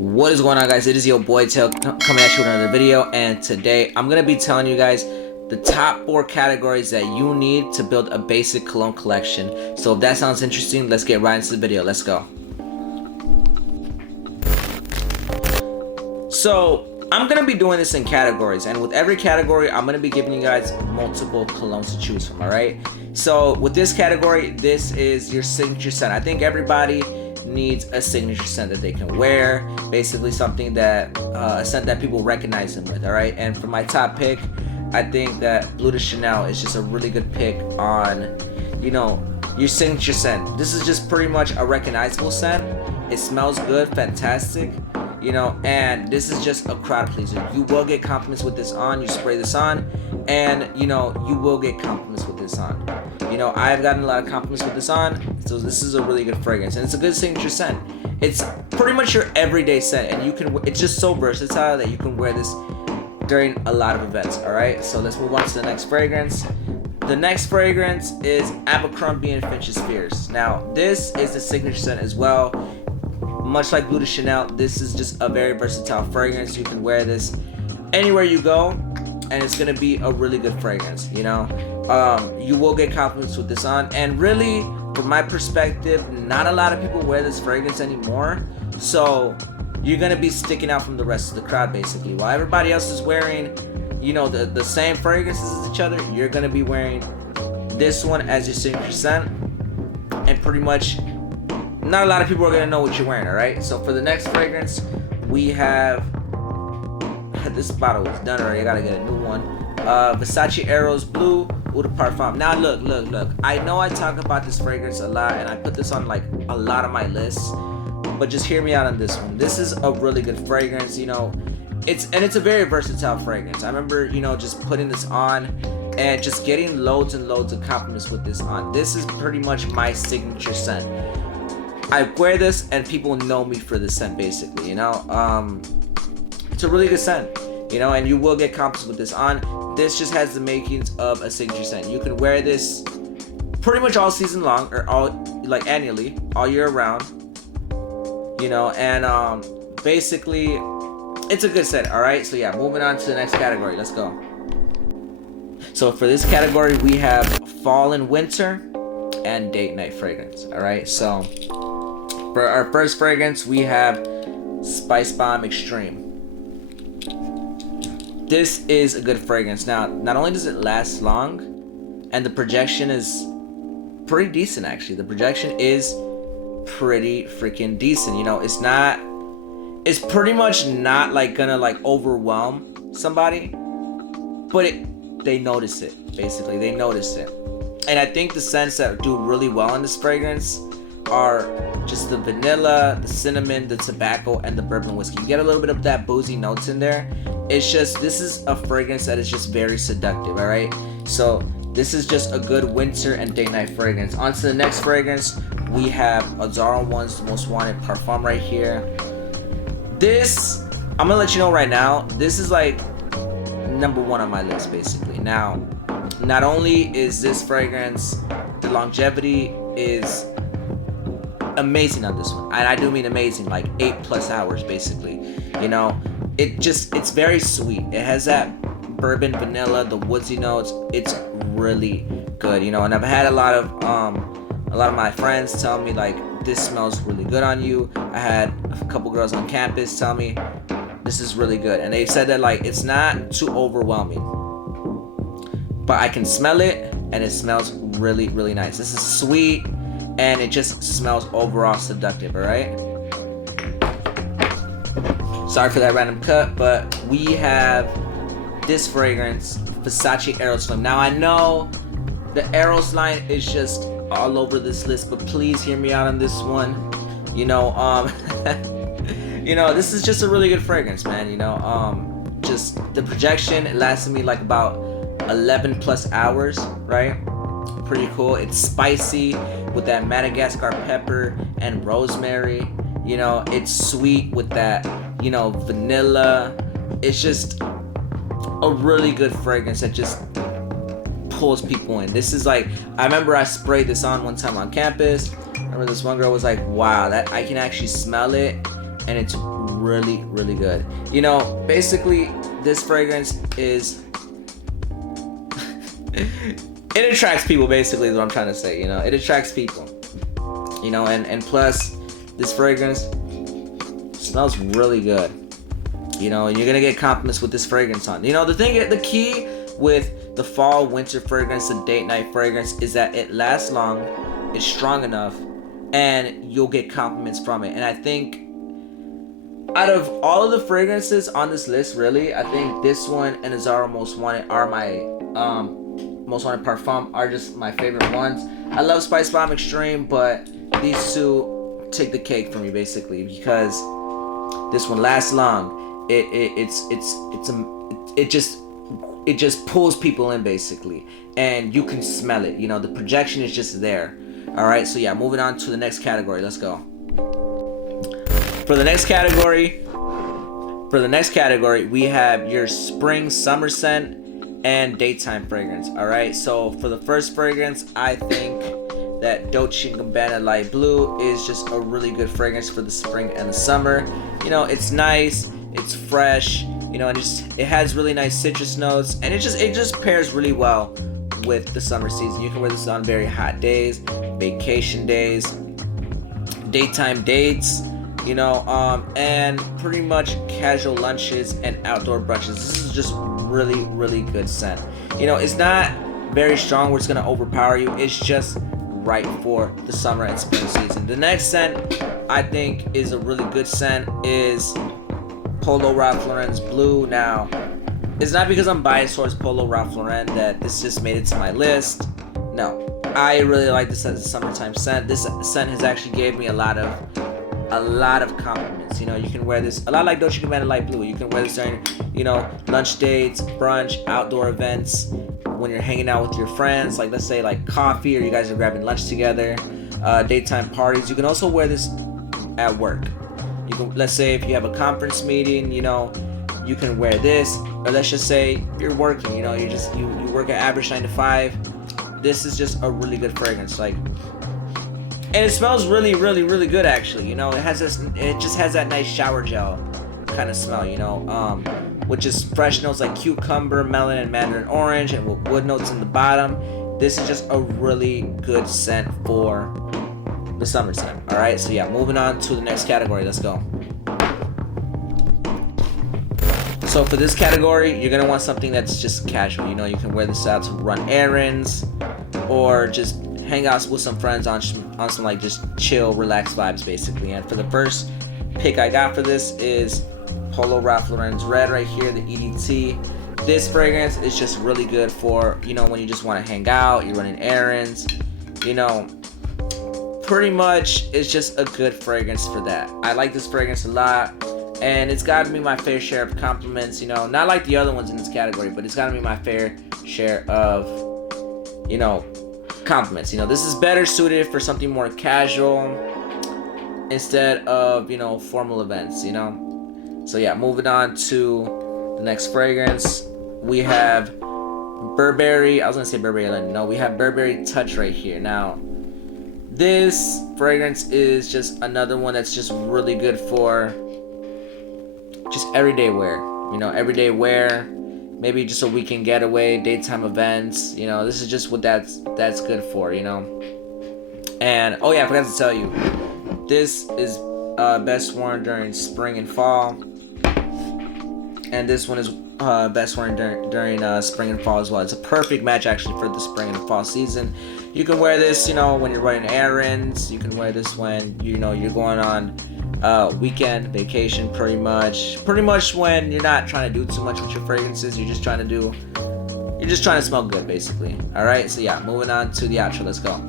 What is going on, guys? It is your boy Tail coming at you with another video, and today I'm gonna be telling you guys the top 4 categories that you need to build a basic cologne collection. So if that sounds interesting, let's get right into the video. Let's go. So I'm gonna be doing this in categories, and with every category I'm gonna be giving you guys multiple colognes to choose from. Alright, so with this category, this is your signature scent. I think everybody needs a signature scent that they can wear, basically something that a scent that people recognize them with. All right, and for my top pick, I think that Bleu de Chanel is just a really good pick on, you know, your signature scent. This is just pretty much a recognizable scent. It smells good, fantastic, you know, and this is just a crowd pleaser. You will get compliments with this on. You spray this on, and you know, you will get compliments with this on. You know, I've gotten a lot of compliments with this on, so this is a really good fragrance, and it's a good signature scent. It's pretty much your everyday scent, and you can, it's just so versatile that you can wear this during a lot of events. All right, so let's move on to the next fragrance. The next fragrance is Abercrombie & Fitch's Fierce. Now, this is the signature scent as well. Much like Bleu de Chanel, this is just a very versatile fragrance. You can wear this anywhere you go, and it's gonna be a really good fragrance, you know. You will get compliments with this on, and really, from my perspective, not a lot of people wear this fragrance anymore, so you're gonna be sticking out from the rest of the crowd, basically. While everybody else is wearing, you know, the same fragrances as each other, you're gonna be wearing this one as your signature scent, and pretty much not a lot of people are gonna know what you're wearing. All right, so for the next fragrance, we have, this bottle is done already, I gotta get a new one. Versace Eros Blue Eau de Parfum. Now look, I know I talk about this fragrance a lot, and I put this on like a lot of my lists, but just hear me out on this one. This is a really good fragrance, you know. It's a very versatile fragrance. I remember, you know, just putting this on and just getting loads and loads of compliments with this on. This is pretty much my signature scent. I wear this and people know me for this scent, basically, you know. It's a really good scent, you know, and you will get compliments with this on. This just has the makings of a signature scent. You can wear this pretty much all season long, or all, like, annually, all year round, you know, and basically it's a good scent. All right, so yeah, moving on to the next category. Let's go. So for this category, we have fall and winter and date night fragrance. All right, so for our first fragrance, we have Spice Bomb Extreme. This is a good fragrance. Now, not only does it last long, and the projection is pretty decent, actually. The projection is pretty freaking decent. You know, it's pretty much not like gonna like overwhelm somebody, but they notice it, basically. They notice it. And I think the scents that do really well in this fragrance are just the vanilla, the cinnamon, the tobacco, and the bourbon whiskey. You get a little bit of that boozy notes in there. It's just, this is a fragrance that is just very seductive. All right, so this is just a good winter and date night fragrance. On to the next fragrance, we have Azara One's Most Wanted Parfum right here. This, I'm gonna let you know right now, this is like number 1 on my list, basically. Now, not only is this fragrance, the longevity is amazing on this one, and I do mean amazing, like 8+ hours, basically. You know, it's very sweet. It has that bourbon, vanilla, the woodsy notes. It's really good, you know. And I've had a lot of my friends tell me, like, this smells really good on you. I had a couple girls on campus tell me this is really good, and they said that, like, it's not too overwhelming, but I can smell it, and it smells really, really nice. This is sweet, and it just smells overall seductive. All right, sorry for that random cut, but we have this fragrance, Versace Eros Flame. Now, I know the Eros line is just all over this list, but please hear me out on this one. You know, you know, this is just a really good fragrance, man. You know, just the projection, it lasted me like about 11+ hours, right? Pretty cool. It's spicy with that Madagascar pepper and rosemary. You know, it's sweet with that, you know, vanilla. It's just a really good fragrance that just pulls people in. This is like, I remember I sprayed this on one time on campus. I remember this one girl was like, wow, that I can actually smell it, and it's really, really good. You know, basically this fragrance is it attracts people, basically, is what I'm trying to say. You know, it attracts people. You know, and plus this fragrance smells really good. You know, and you're gonna get compliments with this fragrance on. You know, the key with the fall winter fragrance, the date night fragrance, is that it lasts long, it's strong enough, and you'll get compliments from it. And I think out of all of the fragrances on this list, really, I think this one and Zara Most Wanted are my Most Wanted Parfum are just my favorite ones. I love Spice Bomb Extreme, but these two take the cake for me, basically, because this one lasts long. It just pulls people in, basically, and you can smell it. You know, the projection is just there. All right, so yeah, moving on to the next category. Let's go. For the next category, we have your spring summer scent and daytime fragrance. All right, so for the first fragrance, I think that Dolce & Gabbana Light Blue is just a really good fragrance for the spring and the summer. You know, it's nice, it's fresh, you know, and it has really nice citrus notes, and it just pairs really well with the summer season. You can wear this on very hot days, vacation days, daytime dates, you know, and pretty much casual lunches and outdoor brunches. This is just really, really good scent. You know, it's not very strong where it's gonna overpower you. It's just right for the summer and spring season. The next scent I think is a really good scent is Polo Ralph Lauren's Blue. Now, it's not because I'm biased towards Polo Ralph Lauren that this just made it to my list. No, I really like this as a summertime scent. This scent has actually gave me a lot of compliments. You know, you can wear this a lot like Dolce & Gabbana Light Blue. You can wear this during, you know, lunch dates, brunch, outdoor events, when you're hanging out with your friends, like let's say like coffee, or you guys are grabbing lunch together, daytime parties. You can also wear this at work. You can, let's say if you have a conference meeting, you know, you can wear this. Or let's just say you're working, you know, you work at average 9 to 5. This is just a really good fragrance, like, and it smells really, really, really good, actually. You know, it just has that nice shower gel kind of smell, you know, which is fresh notes like cucumber, melon, and mandarin orange, and with wood notes in the bottom. This is just a really good scent for the summertime. All right, so yeah, moving on to the next category. Let's go. So for this category, you're gonna want something that's just casual. You know, you can wear this out to run errands, or just hang out with some friends on some like just chill, relaxed vibes, basically. And for the first pick I got for this is Polo Ralph Lauren's Red right here, the EDT. This fragrance is just really good for, you know, when you just want to hang out, you're running errands, you know, pretty much it's just a good fragrance for that. I like this fragrance a lot, and it's gotta be my fair share of compliments, you know, not like the other ones in this category, but it's gotta be my fair share of, you know, compliments. You know, this is better suited for something more casual instead of, you know, formal events, you know. So yeah, moving on to the next fragrance, we have Burberry. I was gonna say Burberry London. No, we have Burberry Touch right here. Now, this fragrance is just another one that's just really good for just everyday wear. You know, everyday wear, maybe just a weekend getaway, daytime events. You know, this is just what that's good for, you know. And oh yeah, I forgot to tell you, this is best worn during spring and fall, and this one is best worn during spring and fall as well. It's a perfect match actually for the spring and fall season. You can wear this, you know, when you're running errands. You can wear this when, you know, you're going on weekend vacation, pretty much when you're not trying to do too much with your fragrances. You're just trying to smell good, basically. All right, so yeah, moving on to the outro. Let's go.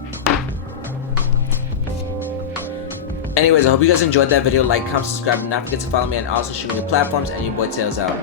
Anyways, I hope you guys enjoyed that video. Like, comment, subscribe, and not forget to follow me on all social media platforms. And your boy Tails out.